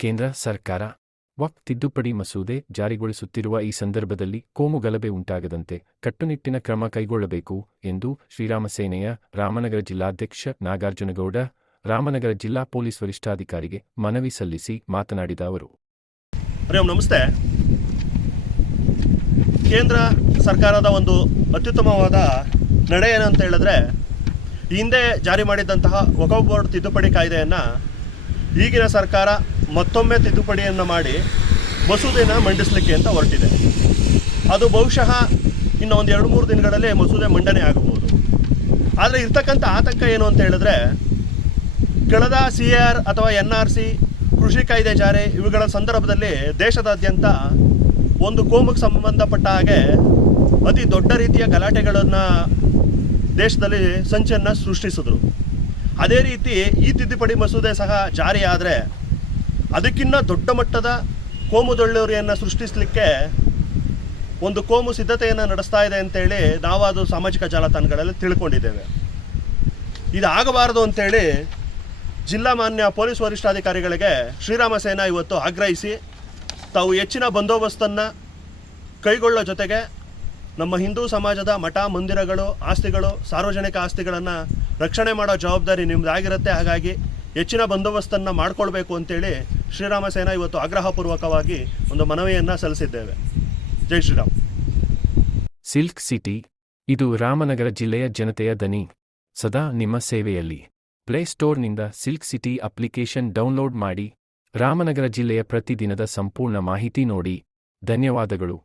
ಕೇಂದ್ರ ಸರ್ಕಾರ ವಕ್ ತಿದ್ದುಪಡಿ ಮಸೂದೆ ಜಾರಿಗೊಳಿಸುತ್ತಿರುವ ಈ ಸಂದರ್ಭದಲ್ಲಿ ಕೋಮು ಗಲಭೆ ಉಂಟಾಗದಂತೆ ಕಟ್ಟುನಿಟ್ಟಿನ ಕ್ರಮ ಕೈಗೊಳ್ಳಬೇಕು ಎಂದು ಶ್ರೀರಾಮಸೇನೆಯ ರಾಮನಗರ ಜಿಲ್ಲಾಧ್ಯಕ್ಷ ನಾಗಾರ್ಜುನಗೌಡ, ರಾಮನಗರ ಜಿಲ್ಲಾ ಪೊಲೀಸ್ ವರಿಷ್ಠಾಧಿಕಾರಿಗೆ ಮನವಿ ಸಲ್ಲಿಸಿ ಮಾತನಾಡಿದ ಅವರು. ನಮಸ್ತೆ. ಕೇಂದ್ರ ಸರ್ಕಾರದ ಒಂದು ಅತ್ಯುತ್ತಮವಾದ ನಡೆ ಏನಂತ ಹೇಳಿದ್ರೆ, ಹಿಂದೆ ಜಾರಿ ಮಾಡಿದ್ದಂತಹ ವಕಫ್ ಬೋರ್ಡ್ ತಿದ್ದುಪಡಿ ಕಾಯ್ದೆಯನ್ನು ಈಗಿನ ಸರ್ಕಾರ ಮತ್ತೊಮ್ಮೆ ತಿದ್ದುಪಡಿಯನ್ನು ಮಾಡಿ ಮಸೂದೆನ ಮಂಡಿಸಲಿಕ್ಕೆ ಅಂತ ಹೊರಟಿದೆ. ಅದು ಬಹುಶಃ ಇನ್ನು ಒಂದು ಎರಡು ಮೂರು ದಿನಗಳಲ್ಲಿ ಮಸೂದೆ ಮಂಡನೆ ಆಗಬಹುದು. ಆದರೆ ಇರ್ತಕ್ಕಂಥ ಆತಂಕ ಏನು ಅಂತ ಹೇಳಿದ್ರೆ, ಕಳೆದ ಸಿ ಆರ್ ಅಥವಾ ಎನ್ ಆರ್ ಸಿ, ಕೃಷಿ ಕಾಯ್ದೆ ಜಾರಿ, ಇವುಗಳ ಸಂದರ್ಭದಲ್ಲಿ ದೇಶದಾದ್ಯಂತ ಒಂದು ಕೋಮಕ್ಕೆ ಸಂಬಂಧಪಟ್ಟ ಹಾಗೆ ಅತಿ ದೊಡ್ಡ ರೀತಿಯ ಗಲಾಟೆಗಳನ್ನು ದೇಶದಲ್ಲಿ ಸಂಚನ್ನು ಸೃಷ್ಟಿಸಿದ್ರು. ಅದೇ ರೀತಿ ಈ ತಿದ್ದುಪಡಿ ಮಸೂದೆ ಸಹ ಜಾರಿ ಆದರೆ ಅದಕ್ಕಿಂತ ದೊಡ್ಡ ಮಟ್ಟದ ಕೋಮುದೊಳ್ಳುರಿಯನ್ನು ಸೃಷ್ಟಿಸಲಿಕ್ಕೆ ಒಂದು ಕೋಮು ಸಿದ್ಧತೆಯನ್ನು ನಡೆಸ್ತಾ ಇದೆ ಅಂತೇಳಿ ಅದು ಸಾಮಾಜಿಕ ಜಾಲತಾಣಗಳಲ್ಲಿ ತಿಳ್ಕೊಂಡಿದ್ದೇವೆ. ಇದು ಆಗಬಾರದು ಅಂತೇಳಿ ಜಿಲ್ಲಾ ಮಾನ್ಯ ಪೊಲೀಸ್ ವರಿಷ್ಠಾಧಿಕಾರಿಗಳಿಗೆ ಶ್ರೀರಾಮ ಸೇನಾ ಇವತ್ತು ಆಗ್ರಹಿಸಿ ತಾವು ಹೆಚ್ಚಿನ ಬಂದೋಬಸ್ತನ್ನು ಕೈಗೊಳ್ಳೋ ಜೊತೆಗೆ ನಮ್ಮ ಹಿಂದೂ ಸಮಾಜದ ಮಠ, ಮಂದಿರಗಳು, ಆಸ್ತಿಗಳು, ಸಾರ್ವಜನಿಕ ಆಸ್ತಿಗಳನ್ನು ರಕ್ಷಣೆ ಮಾಡೋ ಜವಾಬ್ದಾರಿ ನಿಮ್ಮದಾಗಿರುತ್ತೆ ಹಾಗಾಗಿ ಹೆಚ್ಚಿನ ಬಂದೋಬಸ್ತನ್ನು ಮಾಡಿಕೊಳ್ಬೇಕು ಅಂತೇಳಿ ಶ್ರೀರಾಮ ಸೇನಾ ಇವತ್ತು ಆಗ್ರಹಪೂರ್ವಕವಾಗಿ ಒಂದು ಮನವಿಯನ್ನು ಸಲ್ಲಿಸಿದ್ದೇವೆ. ಜೈ ಶ್ರೀರಾಮ್. ಸಿಲ್ಕ್ ಸಿಟಿ, ಇದು ರಾಮನಗರ ಜಿಲ್ಲೆಯ ಜನತೆಯ ದನಿ. ಸದಾ ನಿಮ್ಮ ಸೇವೆಯಲ್ಲಿ. ಪ್ಲೇಸ್ಟೋರ್ನಿಂದ ಸಿಲ್ಕ್ ಸಿಟಿ ಅಪ್ಲಿಕೇಶನ್ ಡೌನ್ಲೋಡ್ ಮಾಡಿ, ರಾಮನಗರ ಜಿಲ್ಲೆಯ ಪ್ರತಿದಿನದ ಸಂಪೂರ್ಣ ಮಾಹಿತಿ ನೋಡಿ. ಧನ್ಯವಾದಗಳು.